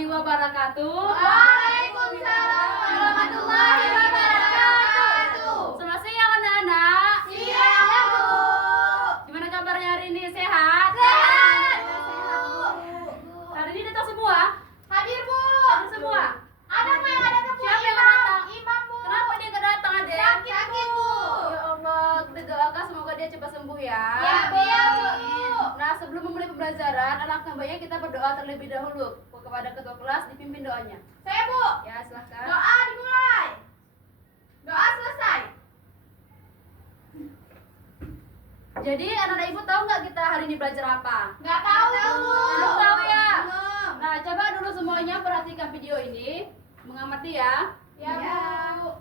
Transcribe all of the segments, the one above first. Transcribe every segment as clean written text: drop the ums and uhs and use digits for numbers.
warahmatullahi wabarakatuh. Waalaikumsalam warahmatullahi wabarakatuh. Selamat siang anak-anak. Siang, Bu. Gimana kabarnya hari ini? Sehat? Sehat, Bu. Hari ini datang semua? Hadir, Bu. Hadir semua? Ada Bu yang datang, Bu. Siapa yang Imam. datang? Imam, Bu. Kenapa dia nggak datang, Adek? Sakit, Bu. Ya Allah, kita doakan semoga dia cepat sembuh ya. Ya, Bu. Nah, sebelum memulai pembelajaran, alangkah baiknya kita berdoa terlebih dahulu kepada ketua kelas, dipimpin doanya. Saya, Bu. Ya, silahkan. Doa dimulai. Doa selesai. Jadi anak-anak ibu tahu nggak kita hari ini belajar apa? Nggak tahu, Bu. Belum tahu ya? Belum. Nah, coba dulu semuanya perhatikan video ini, mengamati ya. Ya, Bu.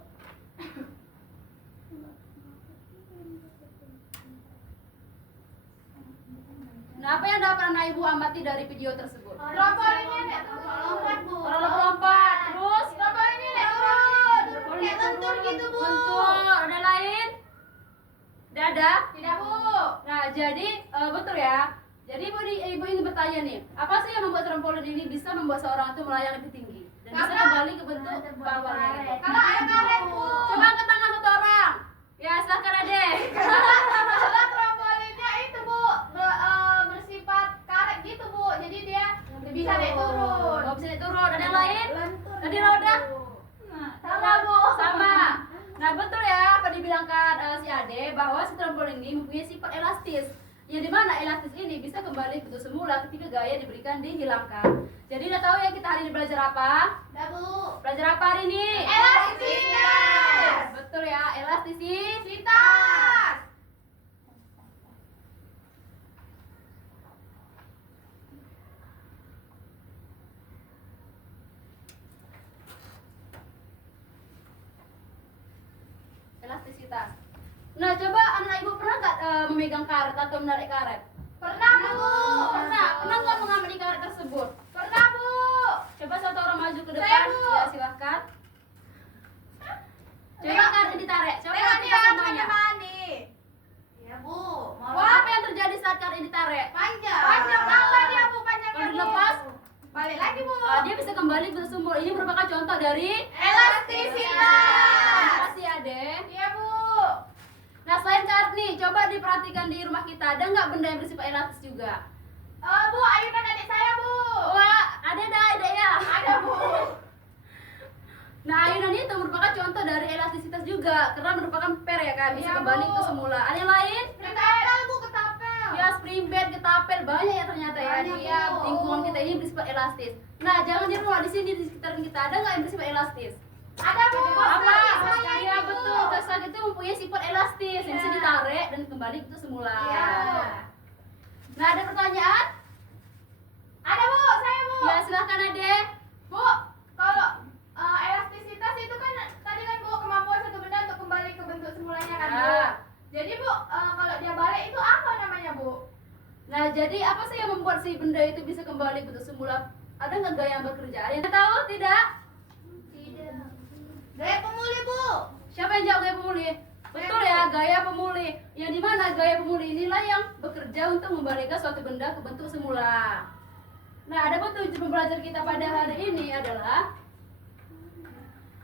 Nah, apa yang dapat anak ibu amati dari video tersebut? Trampolinnya nek lompat, Bu. Orang lompat, terus Trampolinnya nek turun. Kayak lentur gitu, Bu. lentur. Ada lain? Tidak ada? Tidak, Bu. Nah, jadi betul ya. Jadi ibu ingin bertanya nih, apa sih yang membuat trampolin ini bisa membuat seorang itu melayang lebih tinggi dan bisa Karena kembali ke bentuk awalnya? Kalau ada karet, Bu. Coba angkat tangan satu orang. Ya, silakan Adek. Kalau trampolinnya itu, Bu, bersifat karet gitu, Bu. Jadi dia bisa naik turun. Oh, bisa naik turun. Ada yang lain? Tadi roda? Sama, Bu. Sama. Nah, betul ya apa dibilangkan si Ade bahwa si trampolin ini mempunyai sifat elastis. Yang dimana elastis ini bisa kembali bentuk semula ketika gaya diberikan dihilangkan. Jadi udah tahu ya kita hari ini belajar apa? Udah, Bu. Belajar apa hari ini? Elastisitas. Betul ya, elastisitas. Sitas. Elastisitas. Nah, coba anak ibu pernah nggak memegang karet atau menarik karet? Pernah, Bu. Pernah nggak mengambil karet tersebut? Pernah, Bu. Coba satu orang maju ke depan. Saya, Bu. Ya, silahkan. Coba karet ditarik. Coba Tengok nih perhatikan ya, semuanya. teman-teman nih. Ya, Bu. Wah, apa yang terjadi saat karet ditarik? Panjang. Panjang tambah dia, Bu, panjangnya. Kalau Bu. dilepas? Balik lagi, Bu. Dia bisa kembali bentuk semula. Ini merupakan contoh dari Elastisitas. Terima kasih, Ade. Iya, Bu. Nah, selain karet nih, coba diperhatikan di rumah kita. Ada nggak benda yang bersifat elastis juga? Bu, ayunan adik saya, Bu. Wah, ada ya. Ada, Bu. Nah, ayunan itu merupakan contoh dari elastisitas juga, karena merupakan per ya kan, bisa Iya, kembali Bu. ke semula. Ada yang lain? Ketapel, Bu, ketapel. Ya, spring bed, ketapel, banyak ya ternyata ya di Banyak, Bu. lingkungan kita ini bersifat elastis. Nah, jangan di rumah, di sini di sekitaran kita ada nggak yang bersifat elastis? Ada, Bu. Apa? Saya Iya itu. betul, kasar itu mempunyai sifat elastis yang bisa Iya. ditarik dan kembali ke semula. Iya. Nah, ada pertanyaan? Ada, Bu, saya, Bu. Ya, silahkan Ade. Bu, kalau elastisitas itu kan tadi kan, Bu, kemampuan satu benda untuk kembali ke bentuk semulanya kan, Bu. Ya. Jadi, Bu, kalau dia balik itu apa namanya, Bu? Nah, jadi apa sih yang membuat si benda itu bisa kembali bentuk semula? Ada nggak gaya yang bekerja? Ada yang tahu? Tidak? Tidak. Gaya pemulih, Bu. Siapa yang jawab gaya pemulih? Betul ya, gaya pemulih. Yang dimana gaya pemulih inilah yang bekerja untuk membalikan suatu benda ke bentuk semula. Nah, ada tujuan belajar kita pada hari ini adalah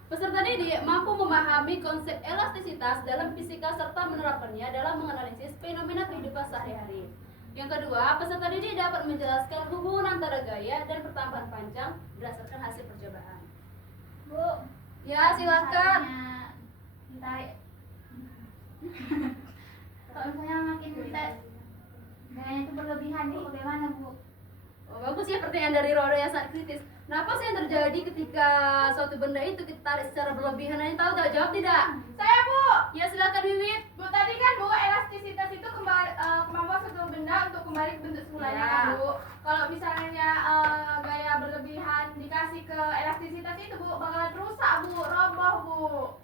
peserta didik mampu memahami konsep elastisitas dalam fisika serta menerapkannya dalam menganalisis fenomena kehidupan sehari-hari. Yang kedua, peserta didik dapat menjelaskan hubungan antara gaya dan pertambahan panjang berdasarkan hasil percobaan. Bu. Ya, silakan. Ditarik. Kalau misalnya makin kita gayanya itu berlebihan, Bu, bagaimana, Bu? Oh, bagus ya pertanyaan dari Rodo yang sangat kritis. Nah, apa sih yang terjadi ketika suatu benda itu kita tarik secara berlebihan? Ada yang tahu tak? Jawab tidak? Saya, Bu. Ya, silakan Wiwit. Bu, tadi kan, Bu, elastisitas itu kemampuan suatu benda untuk kembali ke bentuk semulanya Ya. kan, Bu. Kalau misalnya gaya berlebihan dikasih ke elastisitas itu, Bu, bakalan rusak, Bu, roboh, Bu.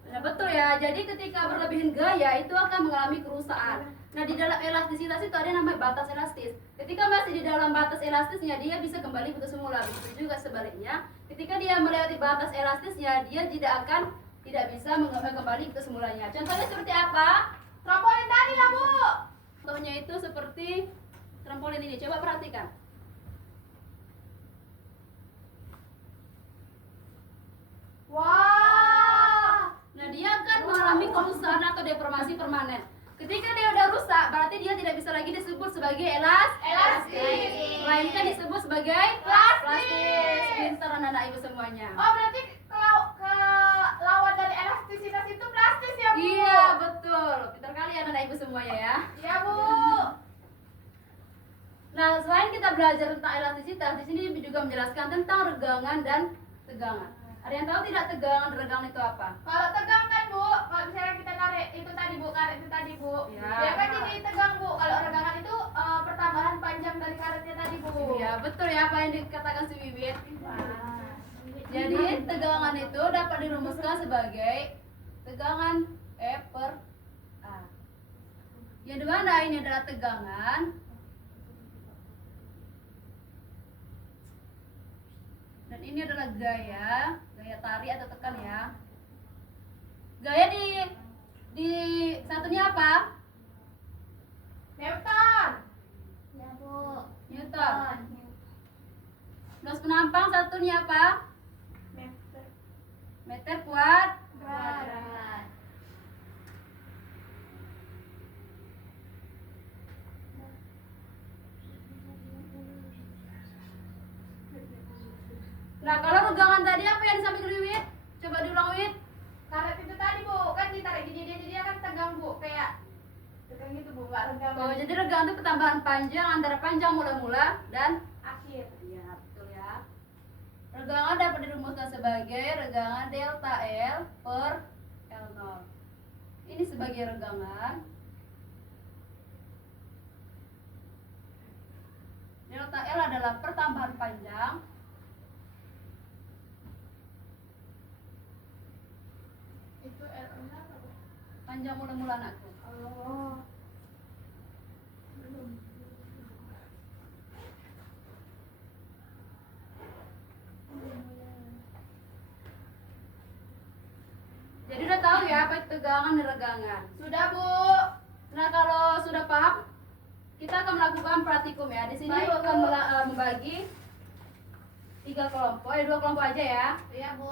Nah, betul ya. Jadi ketika berlebihan gaya itu akan mengalami kerusakan. Nah, di dalam elastisitas itu ada yang namanya batas elastis. Ketika masih di dalam batas elastisnya, dia bisa kembali bentuk semula. Begitu juga sebaliknya, ketika dia melewati batas elastisnya, dia tidak bisa kembali ke semulanya. Contohnya seperti apa? Trampolin tadi lah, Bu. Contohnya itu seperti trampolin ini. Coba perhatikan. kerusakan atau deformasi permanen. Ketika dia udah rusak, berarti dia tidak bisa lagi disebut sebagai elastis. Melainkan disebut sebagai plastis. Pintar anak-anak ibu semuanya. Oh, berarti ke lawan dari elastisitas itu plastis ya, Bu? Iya, betul. Pintar kali anak-anak ibu semuanya ya. Iya, Bu. Nah, selain kita belajar tentang elastisitas, di sini juga menjelaskan tentang regangan dan tegangan. Ada yang tahu tidak tegangan dan regangan itu apa? Kalau tegang kan, Bu, kalau misalnya kita tarik itu tadi, Bu, karet itu tadi, Bu. Ya. Dia kan jadi tegang, Bu. Kalau regangan itu pertambahan panjang dari karetnya tadi, Bu. Iya, betul ya apa yang dikatakan si Bibit. Jadi, tegangan itu dapat dirumuskan sebagai tegangan E per A. Yang dimana ini adalah tegangan dan ini adalah gaya tarik atau tekan ya. Gaya di satunya apa? Newton. Ya, Bu. Newton. Terus penampang satunya apa? Meter. Meter kuadrat. Nah, kalau regangan tadi apa yang disampaikan Wiwit? Coba diulang Wiwit. Karet itu tadi, Bu, kan ditarik gini dia kan tegang, Bu, kayak tegang gitu, Bu, nggak regang. Oh, jadi regangan itu pertambahan panjang antara panjang mula-mula dan Akhir. iya, betul ya. Regangan dapat dirumuskan sebagai regangan delta L per L0. Ini sebagai regangan. Delta L adalah pertambahan panjang Itu R-nya apa, Bu? panjang mula-mula anakku. Oh. Belum. Jadi udah tahu ya apa itu tegangan dan regangan. Sudah, Bu. Nah, kalau sudah paham, kita akan melakukan praktikum ya. Di sini Baik, aku akan Bu. membagi 3 kelompok, 2 kelompok aja ya. Iya, Bu.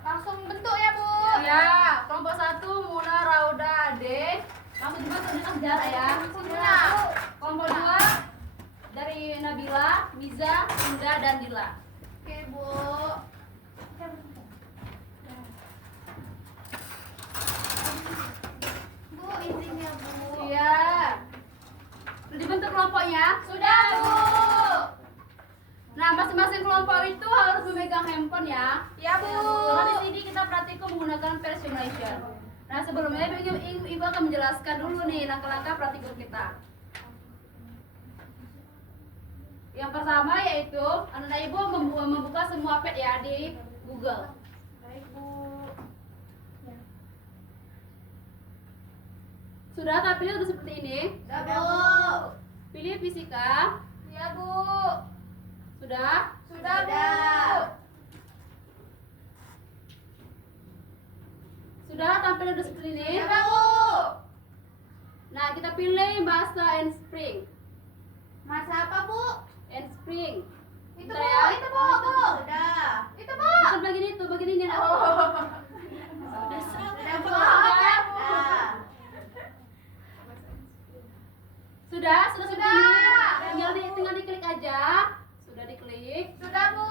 Langsung bentuk ya, Bu. Ya, kelompok 1 Muna, Rauda, Ade. Langsung dibentuk dengan jarak ya. Muna. Kelompok 2 dari Nabila, Miza, Inda, dan Dila. Oke, Bu. Bu, izinnya, Bu. Iya. Sudah dibentuk kelompoknya? Sudah, Bu. Nah, masing-masing kelompok itu harus memegang handphone ya. Ya, Bu. Karena di sini kita praktikum menggunakan personalization. Nah, sebelumnya Ibu akan menjelaskan dulu nih langkah-langkah praktikum kita. Yang pertama yaitu anak Ibu membuka semua pet ya di Google. Baik, Bu. Ya. Sudah tampil udah seperti ini. Sudah, Bu. Pilih fisika. Ya, Bu. Sudah? Sudah, Bu. Sudah tampil udah seperti ini. Sudah, Bu. Nah, kita pilih bahasa and spring. Masa apa, Bu? And spring. Itu, Bentar Bu. ya. Itu, Bu. Bu. Sudah. Itu, Bu. Bukan bagian itu, bagian ini nak. Sudah, Bu. Sudah. Sudah. Sudah seperti Sudah. ini. Tinggal diklik aja. Sudah diklik. Sudah, Bu.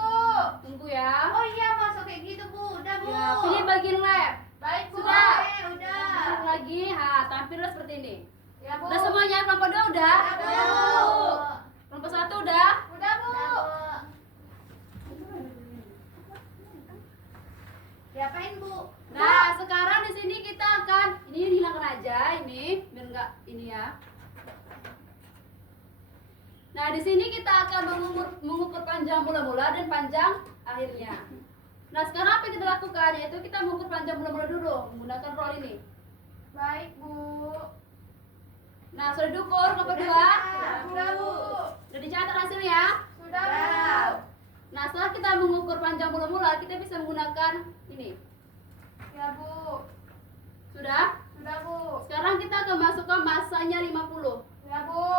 Tunggu ya. Oh iya, masuk kayak gitu, Bu. Udah, Bu. Ya, pilih bagian lab. Baik, Bu. Sudah. Udah. Klik lagi, tampillah seperti ini. Ya, Bu. Udah semuanya, kelompok 2 udah? Udah, Bu. Kelompok 1 udah? Udah, Bu. Diapain, Bu? Nah, sekarang di sini kita akan ini hilangkan aja ini biar enggak ini ya. Nah, di sini kita akan mengukur panjang mula-mula dan panjang akhirnya. Nah, sekarang apa yang kita lakukan? Yaitu kita mengukur panjang mula-mula dulu menggunakan roll ini. Baik, Bu. Nah, sudah diukur kelompok 2? Sudah, Bu. Sudah dicatat hasilnya? Sudah, Bu. Nah, setelah kita mengukur panjang mula-mula, kita bisa menggunakan ini. Ya, Bu. Sudah? Sudah, Bu. Sekarang kita akan masukkan masanya 50. Ya, Bu.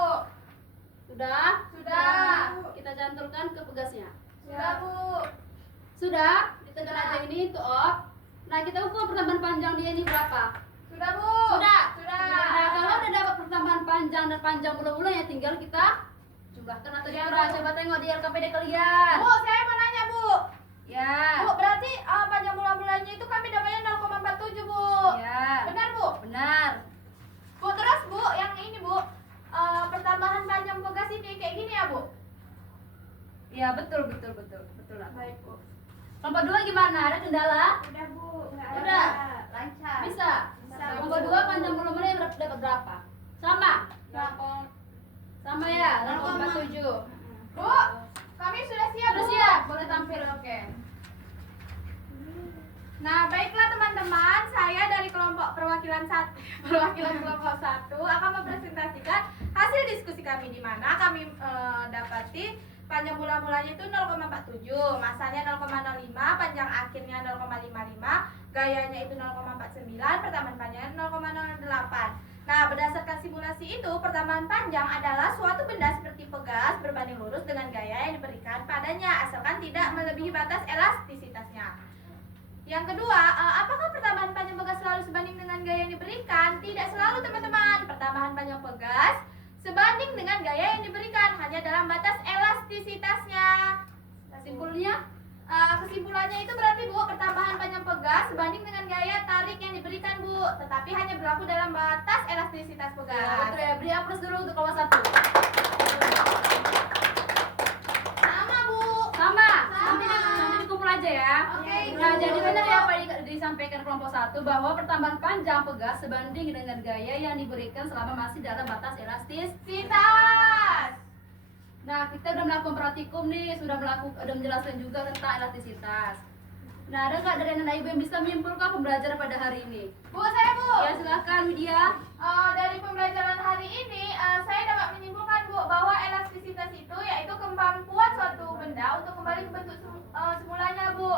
Sudah? Sudah. Kita cantumkan ke pegasnya. Sudah, Bu. Sudah? Ditekan aja ini to off. Nah, kita ukur pertambahan panjang dia ini berapa? Sudah, Bu. Sudah. Sudah. Nah, kalau udah dapat pertambahan panjang dan panjang mula-mulanya, tinggal kita jumlahkan atau Ya, dikurang. Bu. Coba tengok di LKPD kalian. Bu, saya mau nanya, Bu. Ya. Bu, berarti panjang mula-mulanya itu kami dapatnya 0,47, Bu. Ya. Benar, Bu? Benar. Bu, terus Bu, yang ini, Bu. Pertambahan panjang pegas ini kayak gini ya, Bu? Ya, betul lah. Baik, Bu. Kelompok 2 gimana? Ada kendala? Udah, Bu. Nggak Udah. Lancar. Bisa. Bisa, Kelompok Bu. 2 panjang mula-mulanya dapat berapa? Sama. Sama ya, 0,47. Bu, kami sudah siap, Sudah Bu. siap, boleh tampil. Oke. Nah, baiklah teman-teman, saya dari kelompok perwakilan kelompok 1 akan mempresentasikan hasil diskusi kami di mana kami dapati panjang mula-mulanya itu 0,47, masanya 0,05, panjang akhirnya 0,55, gayanya itu 0,49, pertambahan panjangnya 0,08. Nah, berdasarkan simulasi itu, pertambahan panjang adalah suatu benda seperti pegas berbanding lurus dengan gaya yang diberikan padanya, asalkan tidak melebihi batas elastisitasnya. Yang kedua, apakah pertambahan panjang pegas selalu sebanding dengan gaya yang diberikan? Tidak selalu, teman-teman. Pertambahan panjang pegas sebanding dengan gaya yang diberikan, hanya dalam batas elastisitasnya. Kesimpulannya itu berarti, Bu, pertambahan panjang pegas sebanding dengan gaya tarik yang diberikan, Bu, tetapi hanya berlaku dalam batas elastisitas Ya, pegas. betul ya. Beri aplaus dulu untuk kelompok 1. Sama, Bu. Sama. Sama. Nanti dikumpul aja ya. Oke, Nah, Bu. jadi benar ya apa yang disampaikan kelompok 1 bahwa pertambahan panjang pegas sebanding dengan gaya yang diberikan selama masih dalam batas elastis. Sitas. Nah, kita udah melakukan praktikum nih, udah menjelaskan juga tentang elastisitas. Nah, ada nggak dari anak ibu yang bisa menyimpulkan pembelajaran pada hari ini? Bu, saya, Bu. Ya, silakan Widya. Dari pembelajaran hari ini, saya dapat menyimpulkan, Bu, bahwa elastisitas itu yaitu kemampuan suatu benda untuk kembali ke bentuk semulanya, Bu.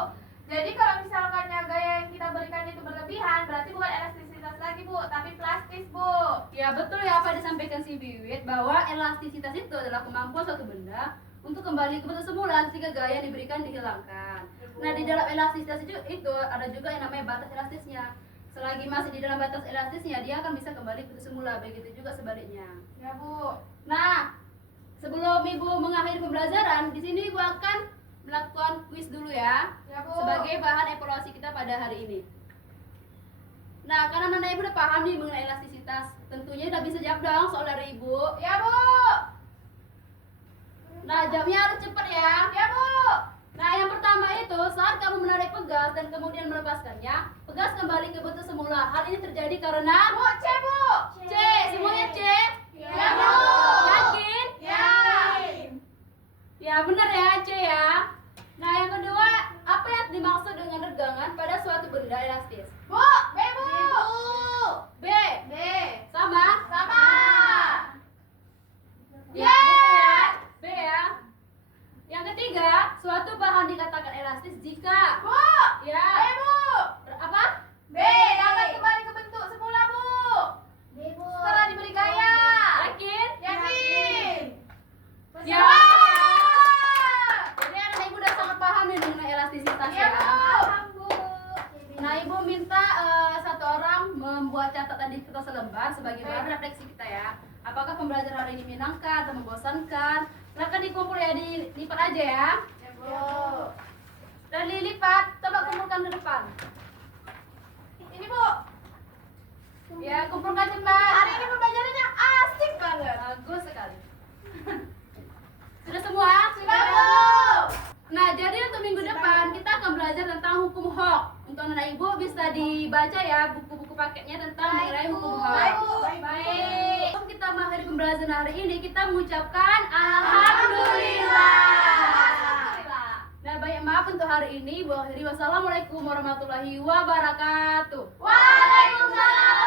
Jadi kalau misalkannya gaya yang kita berikan itu berlebihan, berarti bukan elastisitas lagi, Bu, tapi plastis, Bu. Ya, betul ya apa yang disampaikan si Wiwit bahwa elastisitas itu adalah kemampuan suatu benda untuk kembali ke bentuk semula ketika gaya yang diberikan dihilangkan. Nah, di dalam elastisitas itu ada juga yang namanya batas elastisnya. Selagi masih di dalam batas elastisnya, dia akan bisa kembali ke bentuk semula. Begitu juga sebaliknya. Ya, Bu. Nah, sebelum Ibu mengakhiri pembelajaran, di sini Ibu akan melakukan kuis dulu ya, Ya, Bu. sebagai bahan evaluasi kita pada hari ini. Nah, karena Nana Ibu udah paham nih mengenai elastisitas, tentunya udah bisa jawab dong soal dari Ibu. Ya, Bu. Nah, jawabnya harus cepat ya. Ya, Bu. Nah, yang pertama itu saat kamu menarik pegas dan kemudian melepaskannya, pegas kembali ke bentuk semula. Hal ini terjadi karena Bu, C, Bu. C. Semuanya C. Ya, Bu. Yakin? Ya. Ya, benar ya, C ya. Nah, yang kedua, apa yang dimaksud dengan regangan pada suatu benda elastis? Bu, B, Bu. B. B. Sama? Sama. Ya, betul ya. B ya. Yang ketiga, suatu bahan dikatakan elastis jika Bu. ya B, Bu. apa? B. Dapat kembali ke bentuk semula, Bu. B, Bu. Setelah diberi gaya. Yakin? Yakin. Ya. Wah. Jadi anak ibu udah sangat paham nih mengenai elastisitas Ya, ya. Bu. Nah, ibu minta satu orang membuat catatan di kertas lembar sebagai bahan refleksi kita ya. Apakah pembelajaran hari ini menyenangkan atau membosankan? Silakan dikumpul ya, dilipat aja ya. Ya, Bu. Dan dilipat, coba kumpulkan ke depan. Ini, Bu. Ya, kumpulkan cepat. Hari ini pembelajarannya asik banget. Bagus sekali. Sudah semua? Sudah, Bu. Nah, jadi untuk minggu depan kita akan belajar tentang hukum Hooke. Untuk anak ibu bisa dibaca ya buku-buku paketnya tentang mengenai hukum Hooke. Baik, Bu. Baik. Sebelum kita mengakhiri pembelajaran hari ini, kita mengucapkan Alhamdulillah. Alhamdulillah. Nah, banyak maaf untuk hari ini. Bu akhiri, wassalamualaikum warahmatullahi wabarakatuh. Waalaikumsalam.